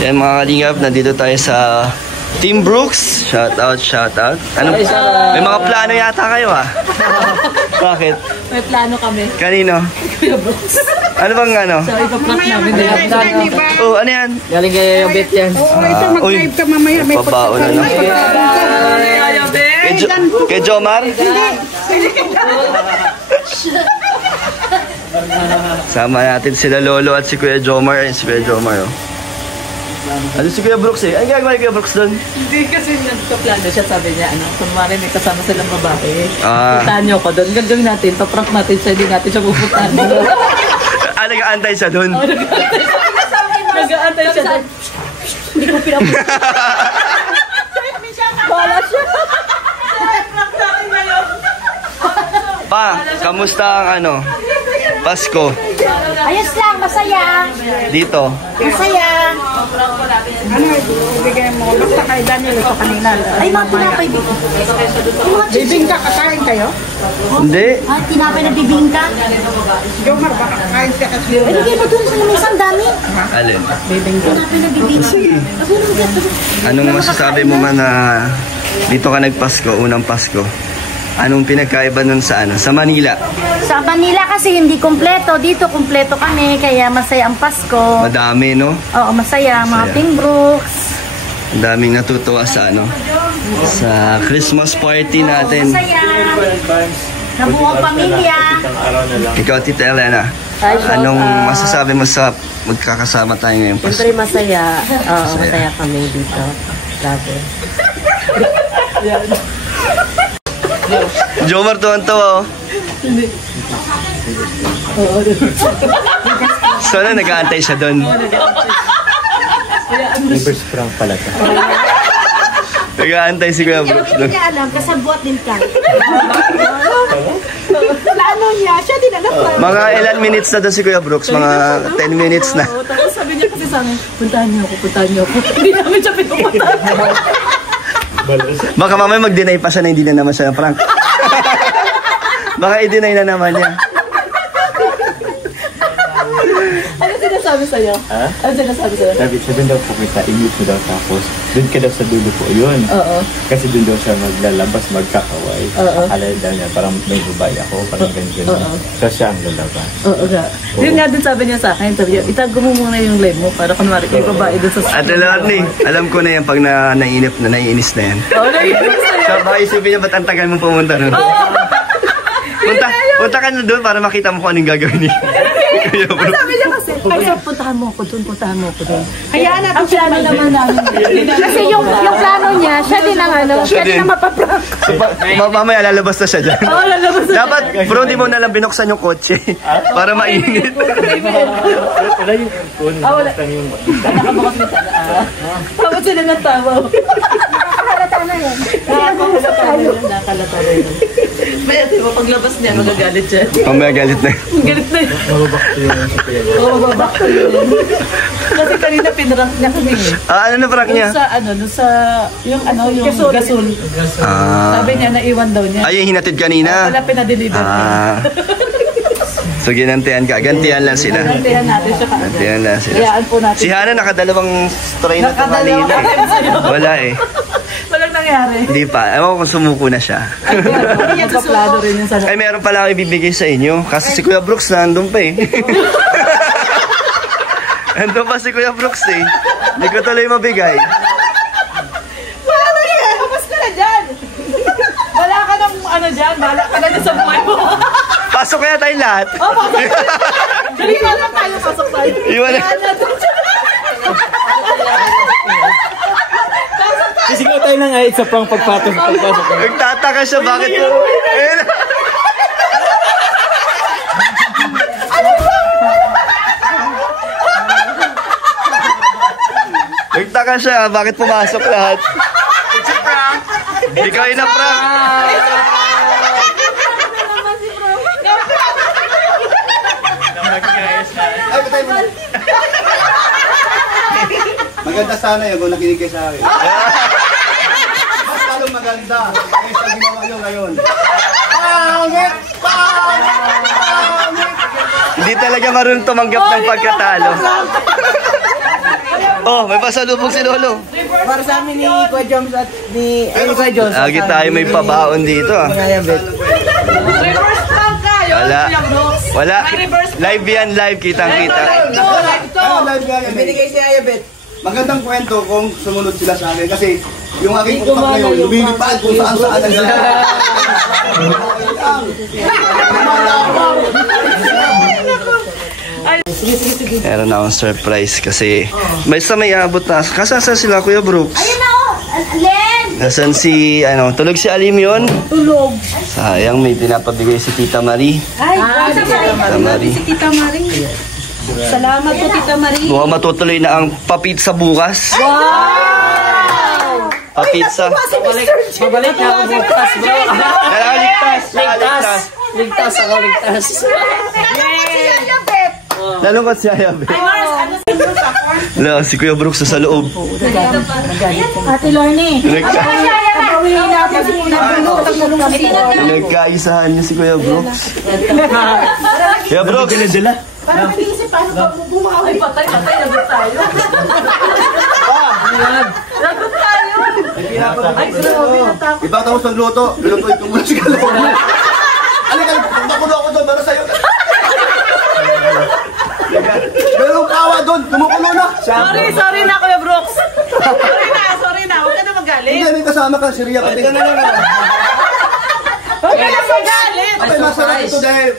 Yan mga kalingap, nandito tayo sa Team Brooks. Shout out, shout out. Ano? May mga plano yata kayo ah. Bakit? May plano kami. Kanino? Kuya Brooks. Ano bang ano? So ipaprank namin. Oh, ano yan? Galing kayo yung bet yan. Oo, ito mag-live ka mamaya. May pabaon na lang. Kay Jomar? Sama natin sila Lolo at si Kuya Jomar. Ayun si Kuya Jomar oh. Ano si Kuya Brooks eh? Ay, gagawin Kuya Brooks doon? Hindi kasi nagka-plano siya, sabi niya, ano, kunwari may kasama silang babae. Ah. Puntahan niyo ako doon. Gagawin natin, paprank natin siya, hindi natin siya pupuntahan doon. Ah, nag-aantay siya doon? Oo, nag-aantay siya doon. Hindi ko pinapunta. Wala siya. Pa, kamusta ang ano? Pasko? Ayos lang, masaya. Dito? Masaya. Ano, bigay mo. Basta kay Daniel ito kanina. Ay, mga tinapay dito. Bibingka, kakain kayo? Hindi. Ah, tinapay na bibingka? Jomar, baka kain siya kasi. Ay, bigay mo dun sa isang dami. Alin? Tinapay na bibingka. Anong masasabi mo man na dito ka nagpasko, unang Pasko? Anong pinagkaiba nun sa ano? Sa Manila? Sa Manila kasi hindi kumpleto. Dito kumpleto kami, kaya masaya ang Pasko. Madami, no? Oo, masaya. Mga Team Brooks. Ang daming natutuwa sa ano? Sa Christmas party natin. Masaya. Nabuong pamilya. Ikaw, Tita Elena, anong masasabi mo sa magkakasama tayo ngayong Pasko? Siyempre masaya. Oo, masaya kami dito. Lagi. Jomar, tuwan-tuwa oh. Sana nag-aantay siya doon. Reverse prank pala ka. Nag-aantay si Kuya Brooks doon. Hindi niya alam, kasabot din ka. Plano niya, siya din alam pa. Mga ilan minutes na doon si Kuya Brooks? Mga 10 minutes na. Oo, tapos sabi niya kasi sa amin, puntahan niyo ako, puntahan niyo ako. Hindi namin siya pinupuntahan. Baka mamaya mag-deny pa siya na hindi na naman siya prank. Baka i-deny na naman niya. Ano sinasabi sa'yo? Ha? Ano sinasabi sa'yo? Sabi daw po kita, init mo daw tapos doon ka daw sa dulo po yun. Oo. Kasi doon daw siya maglalabas, magkakaway. Oo. Akala daw niya, parang may babae ako, parang ganyan. Oo. So siya ang lalabas. Oo nga. Yun nga din sabi niya sa akin, sabi niya, itago mo muna yung live mo para kunwari kayo babae doon sa At Larny, alam ko na yan pag naiinip na, naiinis na yan. Oo, naiinis na So baka isipin niya, ba't ang tagal mo pumunta nun? Punta ka na doon para makita mo kung anong gagawin niya. Sabi niya kasi, ay sir, puntahan mo ako doon, puntahan mo ako doon. Hayaan natin Ang plano naman namin. Kasi yung plano niya, siya din ang ano, siya din ang mapaprank. So, mamaya lalabas na siya dyan. Oo, lalabas na. Dapat, bro, di mo nalang binuksan yung kotse para mainit. Wala yung phone, wala. lang yung... Nakabukas na sana. Tapos sila ng tawa. Nakakalata na yan. Nakakalata na yun. May ate mo, paglabas niya, magagalit siya. Mamaya galit na. Galit na yun. Mababak ko yung sa kaya. Oo, mababak ko yun. Kasi kanina pinrank niya kami eh. Ano na prank niya? Doon sa ano, doon sa, yung ano, yung gasol. Sabi niya, naiwan daw niya. Ay, yung hinatid kanina. Wala pinadeliver niya. So, ginantihan ka. Gantihan lang sila. Gantihan natin siya kaagad. Gantihan lang sila. Hayaan po natin. Si Hana nakadalawang try na ito Nakadalawang kanina. time sa'yo. Wala eh. Walang nangyari. Hindi pa. Ewan ko kung sumuko na siya. Magkaplado rin yung sana. Ay, meron pala ako ibibigay sa inyo. Kasi si Kuya Brooks nandun pa eh. Nandun pa si Kuya Brooks eh. Hindi ko tuloy mabigay. Wala na yan! Kapas ka na dyan! Wala ka ng ano dyan, bahala ka na dyan sa buhay mo. Pasok kaya tayong lahat. Oh, pasok tayo. Dali na lang tayo, pasok tayo. Iwan na. Sisigaw tayo ng ahit sa prank pagpasok. Nagtataka siya, bakit po? Nagtaka siya, bakit pumasok lahat? It's a prank. Ikaw ay na-prank. Maganda sana yun kung nakinig kayo sa akin. Mas lalong maganda kaysa ginawa nyo ngayon. Pangit! Pangit! Hindi talaga marunong tumanggap ng pagkatalo. Oh, may pasalubong si Lolo. Para sa amin ni Kuya Joms at ni Kuya Joms. Lagi tayo may pabaon dito ah. Reverse prank ka! Wala. Wala. Live yan, live. Kitang-kita. Live nga yan. Binigay si Ayabet. Magandang kwento kung sumunod sila sa akin kasi yung aking utak ngayon, lumilipad kung saan-saan ang Meron na akong surprise kasi basta may abot na. Kasasa sila Kuya Brooks? Ayun na oh! Len! Nasaan si, tulog si Alim yun? Tulog. Sayang, may pinapabigay si Tita Marie. Ay, Tita Marie. si Tita Marie. Salamat po, Tita Marie. Mukhang matutuloy na ang papitsa bukas. Wow! Papitsa. Mabalik na ako bukas, bro. Ligtas. Ligtas. Ligtas ako, ligtas. Nalungkot si Ayabe. Wala, si Kuya Brooks sa loob. Ate Lorne. Pagawin natin si Nagkaisahan niya si Kuya Brooks. Kuya Brooks. Parang nag-iisip, paano ba bumawi? Patay, lagot tayo. Lagot tayo. Ay, grabe, natakot. Iba tapos ng luto. Lutuin ko muna si Kalon. Alika, pakulo ako doon para sa'yo. Merong kawa doon. Kumukulo na. Sorry na, Kuya Brooks. Sorry na. Huwag ka na magalit. Hindi, may kasama ka. Si Ria pati. Huwag ka na magalit. Abay, masarap ito dahil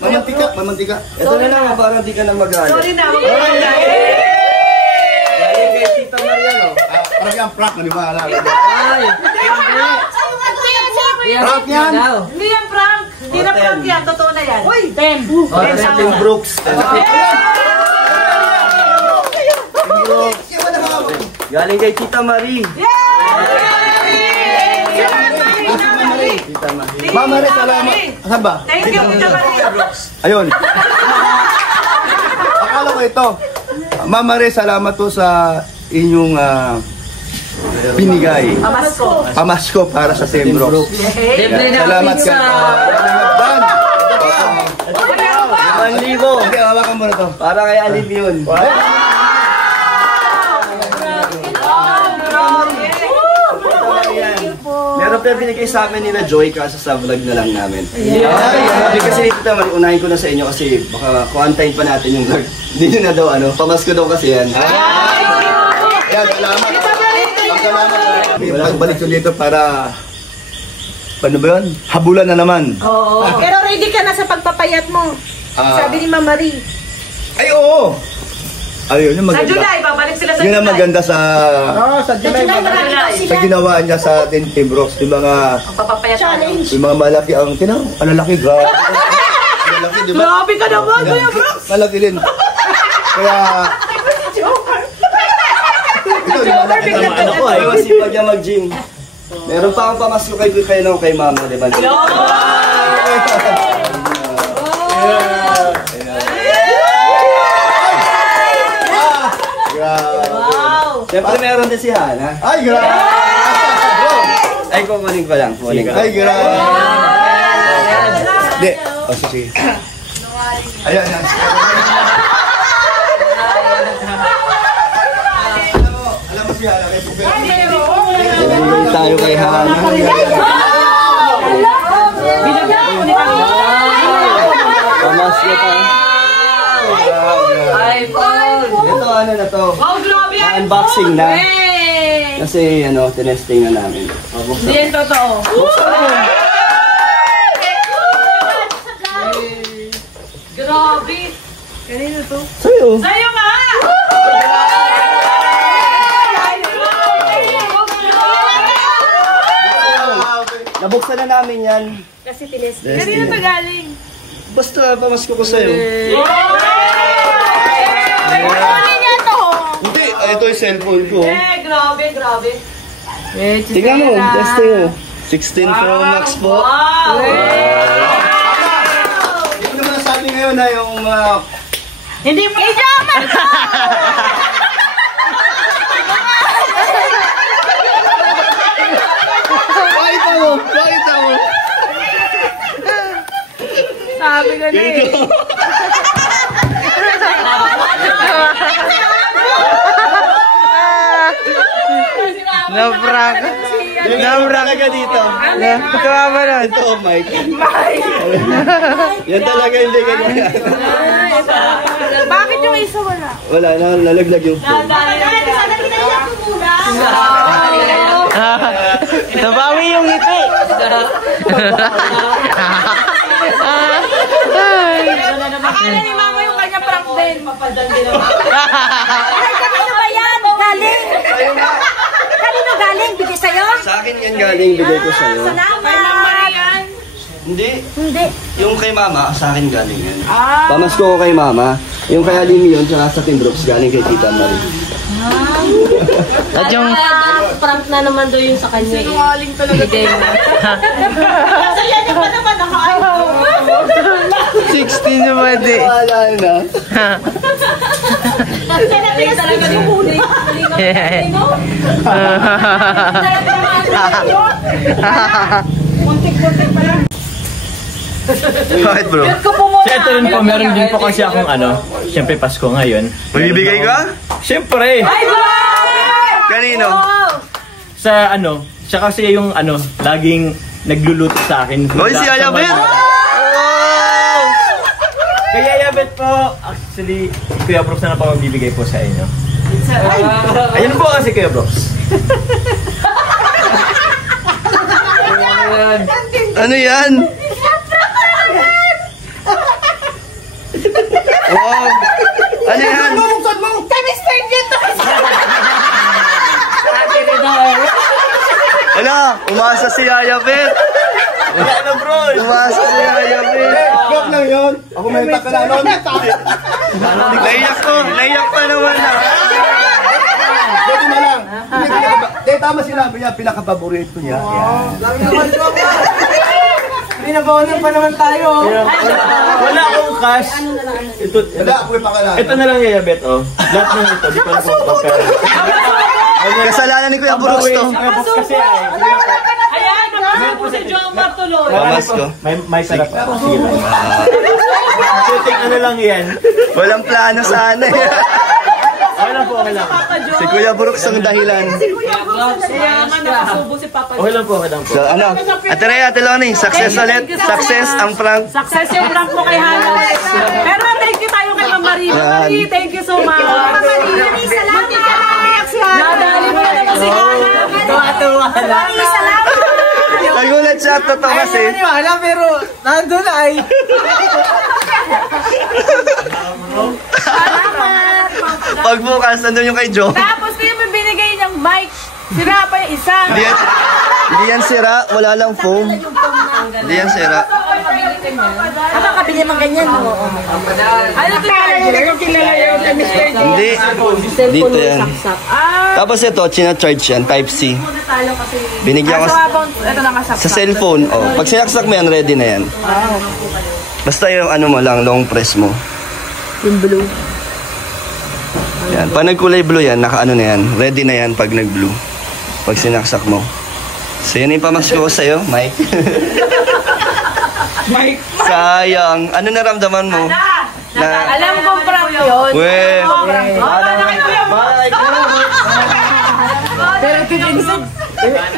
mamantika. Ito na lang, parang di ka na mag-alit. Sorry na, huwag ka na magalit. Galing kay Tita Maria, no? Parang yung prank, di ba? Ay! Prank yan. Hindi yan prank. Hindi na prank yan. Totoo na yan. Uy! 10. Tim Brooks. Galing kay Tita Marie. Tita Marie. Mama Res, salamat. Asan ba? Thank you, Tita Maria. Ayun. Akala ko ito. Mama Res, salamat to sa inyong binigay. Pamasko para sa Sembro. Salamat ka. Dan. 1,000. Hindi, hawakan mo na to. Para kay Alim yun. Meron pa binigay sa amin nila Joy kaso sa vlog na lang namin. Sabi kasi ni Tita Marie, unahin ko na sa inyo kasi baka quarantine pa natin yung vlog. Hindi nyo na daw pamasko daw kasi yan. Ayan, salamat. Pagbalik ko dito para... Paano ba yun? Habulan na naman. Pero ready ka na sa pagpapayat mo. Sabi ni Mama Marie. Ay, oo! Ayun, yung Sa maganda. July, babalik sila sa Yun ang July. maganda sa ginawa niya sa atin, Team Brooks. Yung mga, Papapayat Challenge. yung mga malaki ang, ang lalaki, grabe. Malaki, di ba? Grabe ka naman, Kuya Brooks. Malaki din. Kaya, ito, yung malaki ang ano ko Ay, masipag niya mag-gym. Meron pa akong pamasko kay Mama, di ba? Wow. Siyempre meron din si Hana. Ay, grabe! Ay, kukunin ko lang. Ay, grabe! Hindi. O, sige. Ayan, ayan. Alam mo si Hana, kay Pupero. Tayo kay Hana. Pamasko tayo. iPhone. Ito ano na to? Wow, grabe yan. Unboxing na. Hey. Kasi tinesting na namin. Hindi yan totoo. Grabe. Kanino to? Sa'yo. Sa'yo nga! Nabuksan na namin yan. Kasi tinis. Kanino to galing? Basta pamasko ko sa'yo. Kunin niya to. Hindi, ito yung cellphone ko. Grabe. Tingnan mo, testing mo. 16 Pro Max po. Wow! Hindi ko naman nasabi ngayon na yung Hindi mo Pakita mo, pakita mo. sabi ko na eh. Na-prank. Na-prank talaga dito. Tuwa ba nun? Ito, Mike. Yan talaga hindi ganyan. Bakit yung isa wala? Wala, nalaglag yung phone. Nabawi yung ngiti. Akala ni mama yung kanya prank din. Papadal din naman. Ay, kanino ba yan? Galing? Kanino galing? Bigay sa'yo? Sa akin yan galing, bigay ko sa'yo. Salamat! Hindi. Hindi. Yung kay mama, sa akin galing yan. Pamasko ko kay mama. Yung kay Alimi yun, tsaka sa Team Brooks, galing kay Tita Marie. At yung... Prank na naman daw yung sa kanya. Sinungaling talaga. Bigay mo. Kasi yan yung pa naman naka-iPhone. 16 naman di. Wala na. Bigay talaga yung huli. Muntik-muntik pa lang. Bakit bro? So ito rin po, meron din po kasi akong siyempre Pasko ngayon. Magbibigay ka? Siyempre! Kanino? Sa siya kasi yung laging nagluluto sa akin. Hoy, si Ayabet! Kay Ayabet po, actually, si Kuya Brooks na pa magbibigay po sa inyo. Ayun po kasi Kuya Brooks. Ano yan? Wow! Ano yan? Tamis pa yun to. Ano? Umasa si Ayabet! Ano bro? Umasa si Ayabet! Joke lang yun. Ako may takala nun. Naiyak pa naman na. Pwede na lang. Hindi, tama sinabi niya, pinaka-paborito niya. Binabawalan pa naman tayo. Wala akong cash. Wala, ako yung pakala. Ito na lang Ayabet, Lahat ng ito, di pa na po pagka... Kasalanan ni Kuya Brooks to. Kuya Brooks kasi Ayan, nakasama po si John Martuloy. Pamasko. May sarap po. Sige lang. So, lang yan. Walang plano sana eh. Okay lang po, okay lang. Si Kuya Brooks ang dahilan. Kaya nga nakasubo si Papa Okay lang po, okay lang po. So ano? Ate Rhea, Ate Lonnie, success ulit. Success ang prank. Success yung prank mo kay Hana. Pero thank you tayo kay Ma'am Marie. Ma'am Marie, thank you so much. Ma'am Marie, salamat. Nadali mo na naman si Hana. Tuwa-tuwa lang. Salamat! Nagulat siya, totoo kasi. Wala pero nandun ay. Pagbukas, nandun yung kay Joe. Tapos binigay niyang mic. Sira pa yung isa. Hindi yan sira, wala lang foam. Hindi yan sira. Ano kabili mang ganyan? Oo. Ano ito charger? Hindi. Dito yan. Tapos ito, china-charge yan, Type-C. Binigyan ko Ito nakasap. sa cellphone. Oh, pag sinaksak mo yan, ready na yan. Basta yung ano mo lang, long press mo. Yung blue. Yan. Pag nagkulay blue yan, naka-ano na yan. Ready na yan pag nag-blue. Pag sinaksak mo. So yan yung pamasko ko sa'yo, Mike. Mike. Sayang. Ano naramdaman mo? Na, Alam kong prank yun. we. Pero deep inside.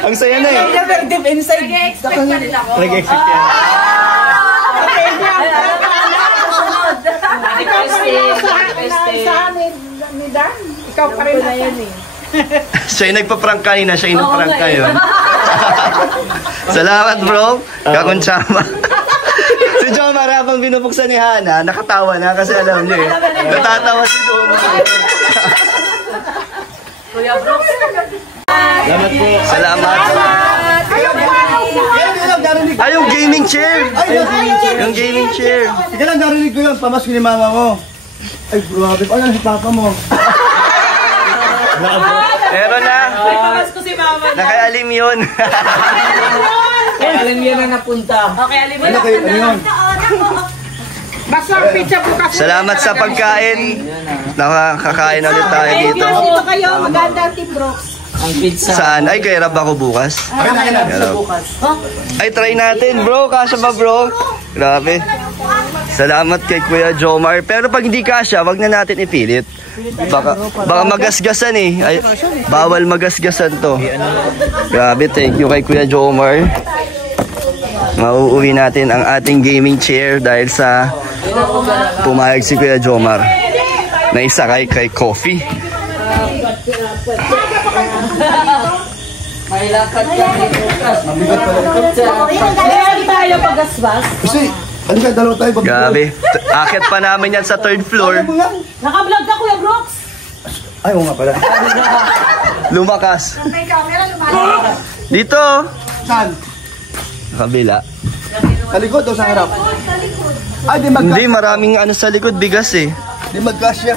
Ang saya na eh. Deep inside. Nag-expect pa rin ako. Nag-expect yan. Sa amin, ni Dan. Ikaw pa rin na yan eh. Siya yung nagpa-prank kanina, siya yung nagpa-prank kayo. Salamat bro. Kakuntsama. Si Jomar habang binubuksan ni Hana, nakatawa na kasi alam niyo eh. Natatawa si Jomar. Kuya Brooks. Salamat po. Salamat. Ay, yung gaming chair. Yung gaming chair. Sige lang, narinig ko yun. Pamasko ni mama mo. Ay, grabe. Ano si papa mo? Pero na. May pamasko si mama niya. Nakaalim yun. Alam niya na napunta. Okay, alim mo Ano na. kayo? Ano yun? Basta ang pizza bukas. Salamat sa pagkain. Nakakakain ulit tayo dito. Dito kayo, maganda ang Team Brooks. Ang pizza. Saan? Ay, kay Rab ako bukas. Ayun na, ayun na. Ay, try natin bro. Kasya ba bro? Grabe. Salamat kay Kuya Jomar. Pero pag hindi kasya, wag na natin ipilit. Baka magasgasan eh. Ay, bawal magasgasan to. Grabe, thank you kay Kuya Jomar. Mauuwi natin ang ating gaming chair dahil sa pumayag si Kuya Jomar na isakay kay Coffee. May lakad kami bukas. Meron tayo paggasbas. Kasi, ano ka, dalawa tayo. Grabe. Akit pa namin yan sa 3rd floor. Naka-vlog ka, Kuya Brooks. Ay, oo nga pala. Lumakas. May camera, lumakas. Dito. Saan? Kabila. Sa likod o sa harap? Ay, di magkasya. Hindi, maraming ano sa likod, bigas eh. Di magkasya.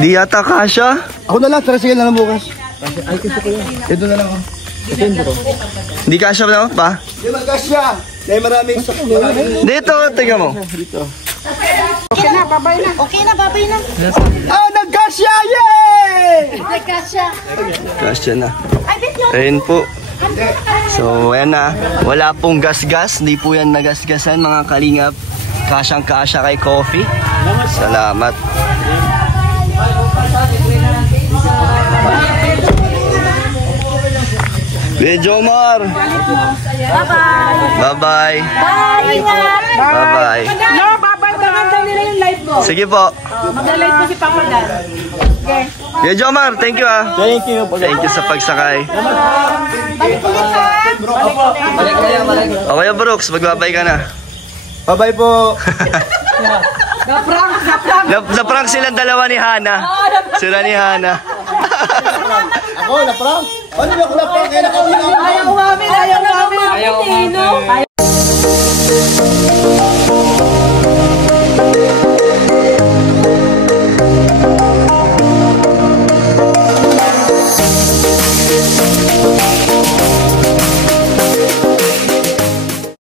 Di yata kasya. Ako na lang, tricycle na lang bukas. Ay, gusto ko yan. Ito na lang ako. Hindi kasya pa? Di magkasya. Dahil maraming Dito, tingnan mo. Okay na, babay na. Okay na, babay na. Ah, nagkasya! Yay! Nagkasya. Kasya na. Ay, bet yun. Ayun po. So, ayan na. Wala pong gasgas. Hindi po yan nagasgasan, mga kalingap. Kasyang-kasya kay Coffee. Salamat. Kuya Jomar. Bye-bye. Bye-bye. Bye, ingat. Bye-bye. No, babay. Magandang nila yung live mo. Sige po. Mag-live mo si Papa Dan. Okay. Kuya Jomar, thank you ah. Thank you po. Thank you sa pagsakay. Balik ulit ha. Balik kayo, balik. O Kuya Brooks, magbabay ka na. Bye-bye po. Na-prank silang dalawa ni Hana. Sila ni Hana. Ako, na-prank. Ano na ko na-prank? Kaya na kami na. Ayaw umamin. Ayaw umamin.